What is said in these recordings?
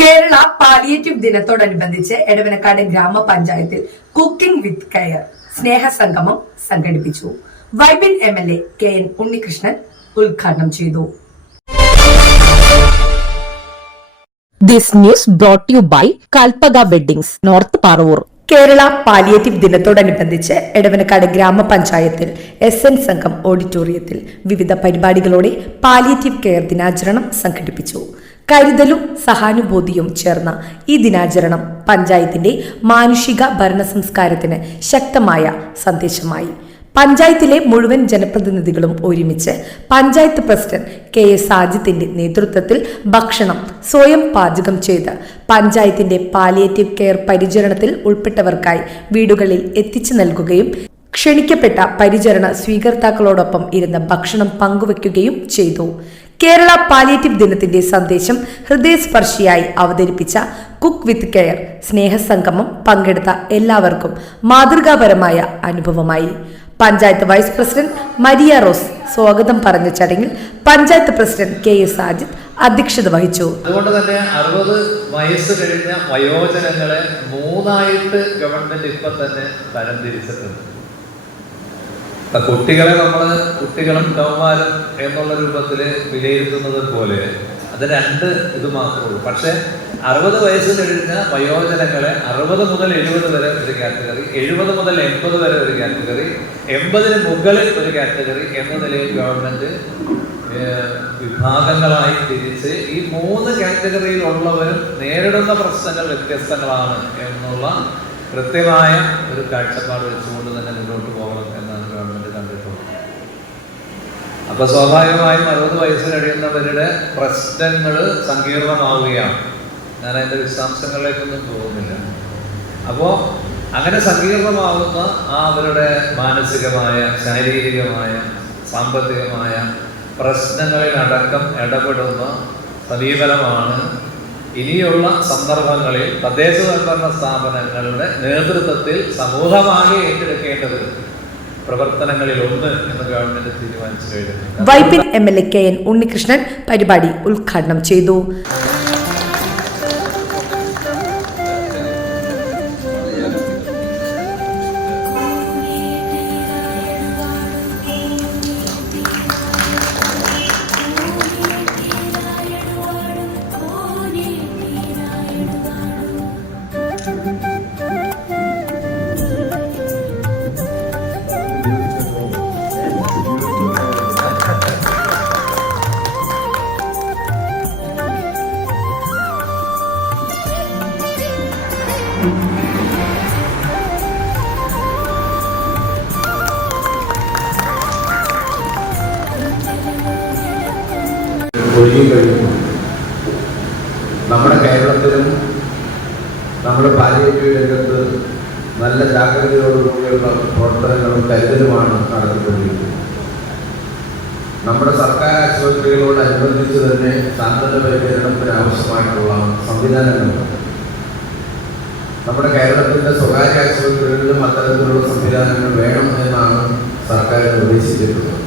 Kerala palliative ദിനത്തോടനുബന്ധിച്ച് എടവനക്കാട് ഗ്രാമപഞ്ചായത്തിൽ cooking with care സ്നേഹസംഗമം സംഘടിപ്പിച്ചു. വൈപ്പിൻ MLA KN ഉണ്ണികൃഷ്ണൻ ഉദ്ഘാടനം ചെയ്തു. This news brought to you by Kalpaga Weddings, North Parur. Kerala palliative ദിനത്തോടനുബന്ധിച്ച് എടവനക്കാട് ഗ്രാമപഞ്ചായത്തിൽ SN സംഘം ഓഡിറ്റോറിയത്തിൽ വിവിധ പരിപാടികളോടെ പാലിയേറ്റീവ് കെയർ ദിനാചരണം സംഘടിപ്പിച്ചു. കരുതലും സഹാനുഭൂതിയും ചേർന്ന ഈ ദിനാചരണം പഞ്ചായത്തിന്റെ മാനുഷിക ഭരണ സംസ്കാരത്തിന് ശക്തമായ സന്ദേശമായി. പഞ്ചായത്തിലെ മുഴുവൻ ജനപ്രതിനിധികളും ഒരുമിച്ച് പഞ്ചായത്ത് പ്രസിഡന്റ് KS സാജിത്തിന്റെ നേതൃത്വത്തിൽ ഭക്ഷണം സ്വയം പാചകം ചെയ്ത് പഞ്ചായത്തിന്റെ പാലിയേറ്റീവ് കെയർ പരിചരണത്തിൽ ഉൾപ്പെട്ടവർക്കായി വീടുകളിൽ എത്തിച്ചു നൽകുകയും ക്ഷണിക്കപ്പെട്ട പരിചരണ സ്വീകർത്താക്കളോടൊപ്പം ഇരുന്ന് ഭക്ഷണം പങ്കുവയ്ക്കുകയും ചെയ്തു. കേരള പാലിയേറ്റീവ് ദിനത്തിന്റെ സന്ദേശം ഹൃദയസ്പർശിയായി അവതരിപ്പിച്ച കുക്ക് വിത്ത് കെയർ സ്നേഹസംഗമം പങ്കെടുത്ത എല്ലാവർക്കും മാതൃകാപരമായ അനുഭവമായി. Panchayat vice president Maria Rose സ്വാഗതം പറഞ്ഞ ചടങ്ങിൽ പഞ്ചായത്ത് പ്രസിഡന്റ് KS സാജിദ് അധ്യക്ഷത വഹിച്ചു. അതുകൊണ്ട് തന്നെ 60 വയസ്സ് കഴിഞ്ഞ വയോജനങ്ങളെ 3ആയിട്ട് ഗവൺമെന്റ് ഇപ്പം തന്നെ തരംതിരിച്ചിട്ടുണ്ട്. കുട്ടികളെ നമ്മൾ കുട്ടികളും കൗമാരം എന്നുള്ള രൂപത്തിൽ വിലയിരുത്തുന്നത് പോലെ അത് 2 ഇത് മാത്രമേ ഉള്ളൂ. പക്ഷെ 60 വയസ്സ് കഴിഞ്ഞ വയോജനങ്ങളെ 60 മുതൽ 70 വരെ ഒരു കാറ്റഗറി, 70 മുതൽ 80 വരെ ഒരു കാറ്റഗറി, 80-ന് മുകളിൽ ഒരു കാറ്റഗറി എന്ന നിലയിൽ ഗവൺമെന്റ് വിഭാഗങ്ങളായി തിരിച്ച് ഈ 3 കാറ്റഗറിയിലുള്ളവരും നേരിടുന്ന പ്രശ്നങ്ങൾ വ്യത്യസ്തങ്ങളാണ് എന്നുള്ള കൃത്യമായ ഒരു കാഴ്ചപ്പാട് വെച്ചുകൊണ്ട് തന്നെ മുന്നോട്ട് പോകണം എന്നാണ് ഗവൺമെന്റ് കണ്ടിട്ടുള്ളത്. അപ്പൊ സ്വാഭാവികമായും 60 വയസ്സ് കഴിയുന്നവരുടെ പ്രശ്നങ്ങൾ സങ്കീർണമാവുകയാണ്. ഞാൻ അതിന്റെ വിശദാംശങ്ങളിലേക്കൊന്നും പോകുന്നില്ല. അപ്പോൾ അങ്ങനെ സങ്കീർണമാവുന്ന അവരുടെ മാനസികമായ, ശാരീരികമായ, സാമ്പത്തികമായ പ്രശ്നങ്ങളിലടക്കം ഇടപെടുന്ന സമീപനമാണ് ഇനിയുള്ള സന്ദർഭങ്ങളിൽ തദ്ദേശ സ്വയംഭരണ സ്ഥാപനങ്ങളുടെ നേതൃത്വത്തിൽ സമൂഹമാകെ ഏറ്റെടുക്കേണ്ടത് പ്രവർത്തനങ്ങളിൽ ഒന്ന് എന്ന് ഗവൺമെന്റ് തീരുമാനിച്ചു കഴിഞ്ഞു. വൈപ്പിൻ MLA KN ഉണ്ണികൃഷ്ണൻ പരിപാടി ഉദ്ഘാടനം ചെയ്തു. നമ്മുടെ കേരളത്തിലും നമ്മുടെ പാലിയേറ്റീവ് രംഗത്ത് നല്ല ജാഗ്രതയോടുകൂടിയുള്ള പ്രവർത്തനങ്ങളും കരുതലുമാണ് നടത്തിക്കൊണ്ടിരിക്കുന്നത്. നമ്മുടെ സർക്കാർ ആശുപത്രികളോടനുബന്ധിച്ച് തന്നെ സാന്ത്വന പരിചരണത്തിന് ആവശ്യമായിട്ടുള്ള സംവിധാനങ്ങളുണ്ട്. നമ്മുടെ കേരളത്തിൻ്റെ സ്വകാര്യ ആശുപത്രികളിലും അത്തരത്തിലുള്ള സംവിധാനങ്ങൾ വേണം എന്നാണ് സർക്കാർ നിർദ്ദേശിച്ചിട്ടുള്ളത്.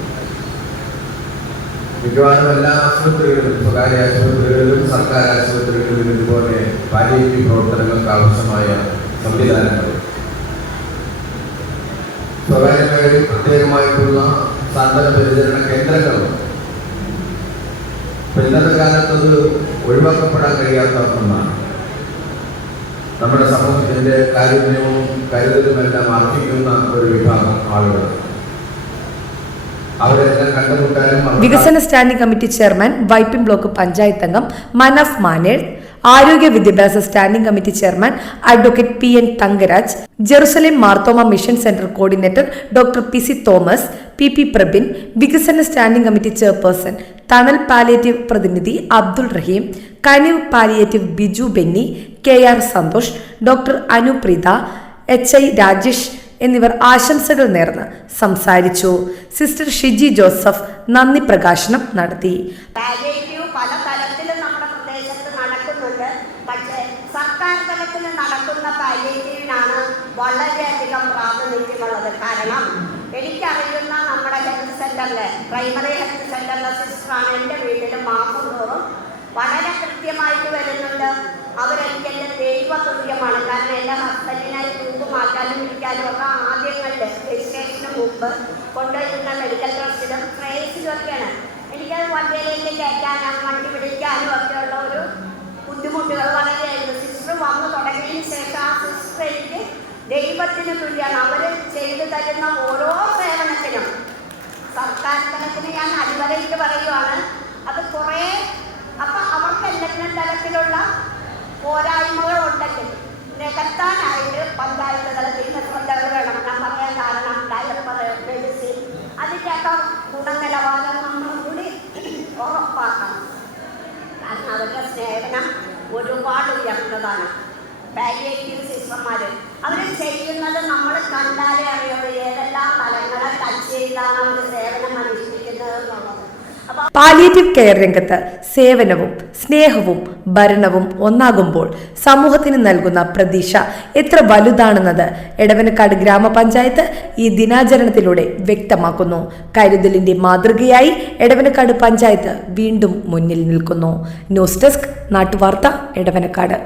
മിക്കവാറും എല്ലാ ആശുപത്രികളിലും, സ്വകാര്യ ആശുപത്രികളിലും സർക്കാർ ആശുപത്രികളിലും ഇതുപോലെ പാലിയേറ്റീവ് പ്രവർത്തനങ്ങൾക്ക് ആവശ്യമായ സംവിധാനങ്ങൾ, സ്വകാര്യ മേഖലയിൽ പ്രത്യേകമായിട്ടുള്ള സാന്ത്വന പരിചരണ കേന്ദ്രങ്ങളും ഇന്നത്തെ കാലത്തത് ഒഴിവാക്കപ്പെടാൻ കഴിയാത്ത ഒന്നാണ്. നമ്മുടെ സമൂഹത്തിൻ്റെ കാരുണ്യവും കരുതലുമെല്ലാം അർഹിക്കുന്ന ഒരു വിഭാഗം ആളുകൾ. വികസന standing committee chairman Vypin block panchayat അംഗം മനഫ് മാനേൽ, ആരോഗ്യ വിദ്യാഭ്യാസ standing committee chairman advocate PN Thankaraj, Jerusalem Marthoma mission center coordinator doctor PC Thomas, PP Prabin, വികസന standing committee chairperson Thanal palliative പ്രതിനിധി Abdul Rahim, Kaniv palliative Biju Benny, KR Santhosh, doctor Anupreetha, HI Rajesh എന്നിവർ ആശംസകൾ നേർന്ന് സംസാരിച്ചു. സിസ്റ്റർ ഷിജി ജോസഫ് നന്ദി പ്രകാശനം നടത്തി. പല തലത്തിലും നമ്മുടെ പ്രദേശത്ത് നടക്കുന്നുണ്ട്. പക്ഷേ സർക്കാർ തലത്തിൽ നടക്കുന്ന പാലിയേറ്റീവിനാണ് വളരെയധികം പ്രാതിനിധ്യമുള്ളത്. കാരണം എനിക്കറിയുന്ന നമ്മുടെ ഹെൽത്ത് സെന്ററിലെ പ്രൈമറി ഹെൽത്ത് സെന്ററിലെ സിസ്റ്ററാണ് എൻ്റെ വീട്ടിൽ മാസം തോറും വളരെ കൃത്യമായിട്ട് വരുന്നുണ്ട്. ദൈവതുല്യമാണ്. കാരണം എൻ്റെ ഹസ്ബൻഡിനെ ട്യൂബ് മാറ്റാനും പിടിക്കാനും ഒക്കെ ആദ്യങ്ങളിൽ രജിസ്ട്രേഷന് മുമ്പ് കൊണ്ടുവരുന്ന മെഡിക്കൽ ട്രസ്റ്റിലും ട്രേസിലും ഒക്കെയാണ്. എനിക്കത് വണ്ടിയിലേക്ക് കയറ്റാനും വണ്ടി പിടിക്കാനും ഒക്കെയുള്ള ഒരു ബുദ്ധിമുട്ടുകൾ വളരെയായിരുന്നു. സിസ്റ്റർ വന്നു തുടങ്ങിയതിന് ശേഷം ആ സിസ്റ്റർ എനിക്ക് ദൈവത്തിന് തുല്യമാണ്. അവർ ചെയ്തു തരുന്ന ഓരോ സേവനത്തിനും സർക്കാർ തലത്തിന് ഞാൻ അടിവരയിട്ട് പറയുവാണ്. അത് കുറേ അപ്പം അവർക്ക് എന്തെങ്കിലും തരത്തിലുള്ള പോരായ്മകളുണ്ടെങ്കിൽ നികത്താനായിട്ട് പഞ്ചായത്ത് തലത്തിൽ ശ്രദ്ധകൾ വേണം. ഞാൻ പറയാൻ കാരണം ഡയപ്പർ, മെഡിസിൻ അതിൻ്റെയൊക്കെ ഗുണനിലവാരം നമ്മൾ കൂടി ഉറപ്പാക്കണം. കാരണം അവരുടെ സേവനം ഒരുപാട് ഉയർന്നതാണ്. പാലിയേറ്റീവ് സിസ്റ്റർമാർ അവർ ചെയ്യുന്നത് നമ്മൾ കണ്ടാലേ അറിയുള്ളൂ ഏതെല്ലാം തലങ്ങളെ ടച്ച് ചെയ്താണ് അവർ സേവനം അനുഷ്ഠിക്കുന്നത് എന്നുള്ളത്. പാലിയേറ്റീവ് കെയർ രംഗത്ത് സേവനവും സ്നേഹവും ഭരണവും ഒന്നാകുമ്പോൾ സമൂഹത്തിന് നൽകുന്ന പ്രതീക്ഷ എത്ര വലുതാണെന്നത് എടവനക്കാട് ഗ്രാമപഞ്ചായത്ത് ഈ ദിനാചരണത്തിലൂടെ വ്യക്തമാക്കുന്നു. കരുതലിന്റെ മാതൃകയായി എടവനക്കാട് പഞ്ചായത്ത് വീണ്ടും മുന്നിൽ നിൽക്കുന്നു. ന്യൂസ് ഡെസ്ക് നാട്ടുവാർത്ത എടവനക്കാട്.